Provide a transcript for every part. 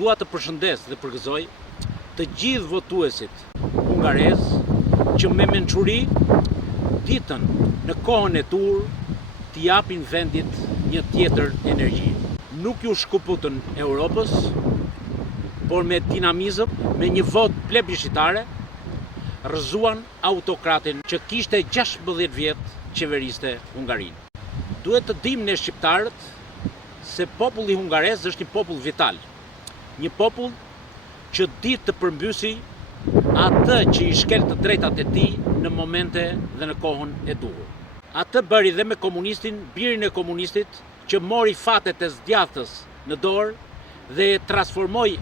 dua të përshëndes dhe përgëzoj të gjithë votuesit hungarez që me mençuri ditën në kohën e tur t'i japin vendit një tjetër energji. Nuk ju shkuputën Europës, por me dinamizëm, me një vot plebiscitare, rrëzuan autokratin që kishte 16 vjet qeveriste Hungarinë. Duhet të dimë ne shqiptarët se populli hungarez është një popull vital, një popull që di të përmbysi atë që i shkel të drejtat e tij në momente dhe në kohën e duhur. Atë bëri dhe me komunistin, birin e komunistit, që mori fatet e zgjathës në dorë dhe transformoi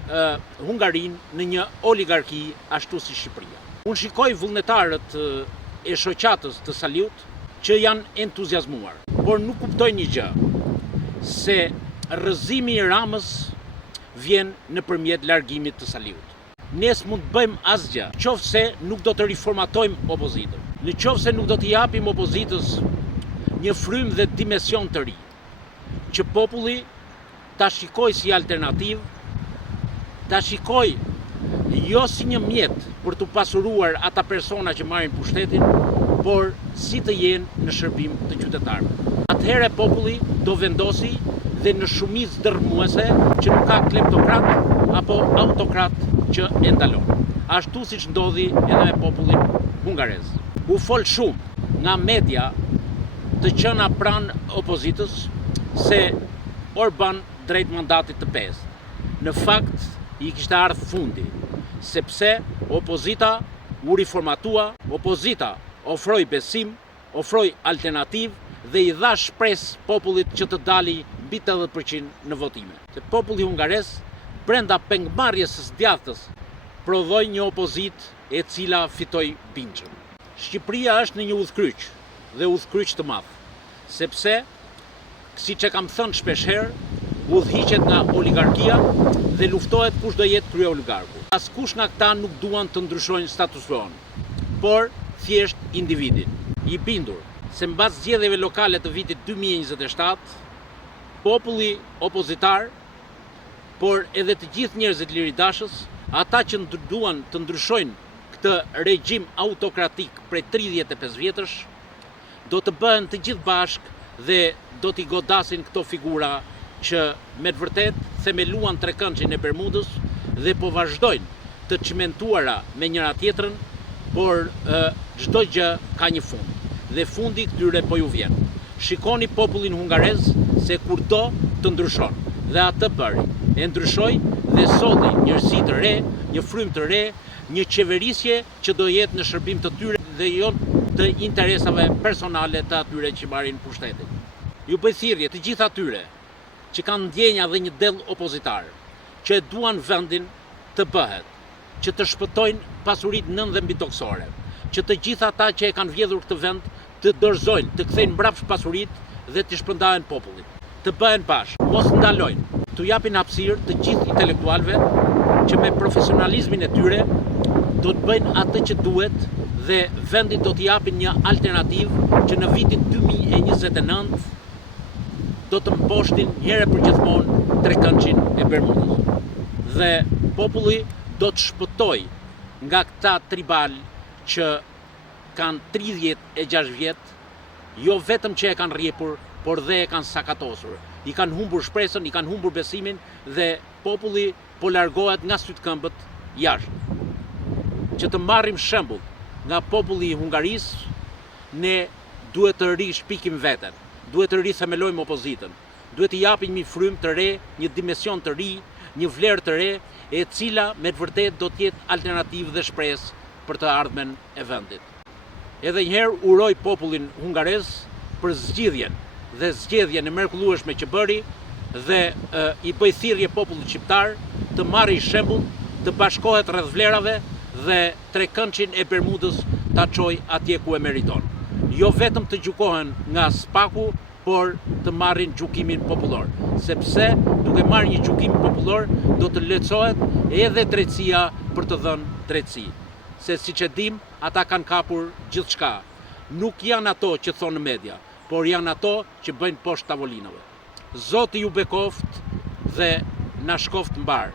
Hungarinë në një oligarki ashtu si Shqipëria. Unë shikoj vullnetarët e shoqatës të Saliut që janë entuziazmuar, por nuk kuptojnë një gjë, se rrëzimi i Ramës vjen nëpërmjet largimit të Saliut. Ne s'mund të bëjmë asgjë, nëse nuk do të riformatojmë opozitën, nëse nuk do t'i japim opozitës një frymë dhe dimension të ri, që populli ta shikoj si alternativë, ta shikoj jo si një mjet për të pasuruar ata persona që marrin pushtetin, por si të jenë në shërbim të qytetarëve. Atëherë populli do vendosi dhe në shumicë dërmuese që nuk ka kleptokrat apo autokrat që e ndalon. Ashtu siç ndodhi edhe me popullin hungarez. U fol shumë nga media të qëna pranë opozitës se Orban drejt mandatit të 5. Në fakt i kishte ardhur fundi, sepse opozita u riformatua, opozita ofroi besim, ofroi alternativë dhe i dha shpresë popullit që të dali mbi 80% në votime. Se populli hungarez brenda pengmarrjes së zgjathës prodhoi një opozitë e cila fitoi bindshëm. Shqipëria është në një udhkryq dhe udhkryq të madh, sepse siç e kam thënë shpeshherë, udhhiqet nga oligarkia dhe luftohet kush do jetë kryeoligarku. Askush nga këta nuk duan të ndryshojnë status quo-n, por thjesht individin. I bindur se mbas zgjedhjeve lokale të vitit 2027, populli opozitar, por edhe të gjithë njerëzit liridashës, ata që duan të ndryshojnë këtë regjim autokratik prej 35 vjetësh, do të bëhen të gjithë bashkë dhe do t'i godasin këto figura që me të vërtet themeluan trekëndshën e Bermudës dhe po vazhdojnë të çmentuara me njëra tjetrën, por çdo gjë ka një fund dhe fundi këtyre po ju vjen. Shikoni popullin hungarez se kurdo të ndryshon dhe atë bëri. E ndryshoi dhe solli njerëzi të re, një frymë të re, një qeverisje që do jetë në shërbim të tyre dhe jo të interesave personale të atyre që marrin pushtetin. Ju bëj thirrje të gjithë atyre që kanë ndjenja dhe një dell opozitar, që e duan vendin të bëhet, që të shpëtojnë pasuritë nën dhe mbitoksore, që të gjithë ata që e kanë vjedhur këtë vend të dorëzojnë, të kthejnë mbrapsht pasuritë dhe të shpërndahen popullit. Të bëhen bashkë, mos ndalojnë, t'u japin hapësirë të gjithë intelektualëve që me profesionalizmin e tyre do të bëjnë atë që duhet dhe vendit do t'i japin një alternativë që në vitin 2029 do të mposhtin herë për gjithmonë trekëndshën e Bermudës. Dhe populli do të shpëtoj nga këta tribal që kanë 36 vjet, jo vetëm që e kanë rrjepur, por dhe e kanë sakatosur. I kanë humbur shpresën, i kanë humbur besimin dhe populli po largohet nga sytkëmbët jashtë. Që të marrim shembull nga populli i Hungarisë, ne duhet të rishpikim veten. Duhet të rithemelojmë opozitën, duhet të japim një frymë të re, një dimension të ri, një vlerë të re, e cila me të vërtet do të jetë alternativë dhe shpresë për të ardhmen e vendit. Edhe njëherë uroj popullin hungarez për zgjidhjen dhe zgjedhjen e mrekullueshme që bëri dhe i bëj thirrje popullit shqiptar të marrë shembull, të bashkohet rreth vlerave dhe trekëndshën e Bermudës ta çojë atje ku e meriton. Jo vetëm të gjykohen nga spaku, por të marrin gjykimin popullor, sepse duke marrë një gjykim popullor do të lehtësohet edhe drejtësia për të dhënë drejtësi. Se siç e dim, ata kanë kapur gjithçka. Nuk janë ato që thonë në media, por janë ato që bëjnë poshtë tavolinave. Zoti ju bekoft dhe na shkoft mbar.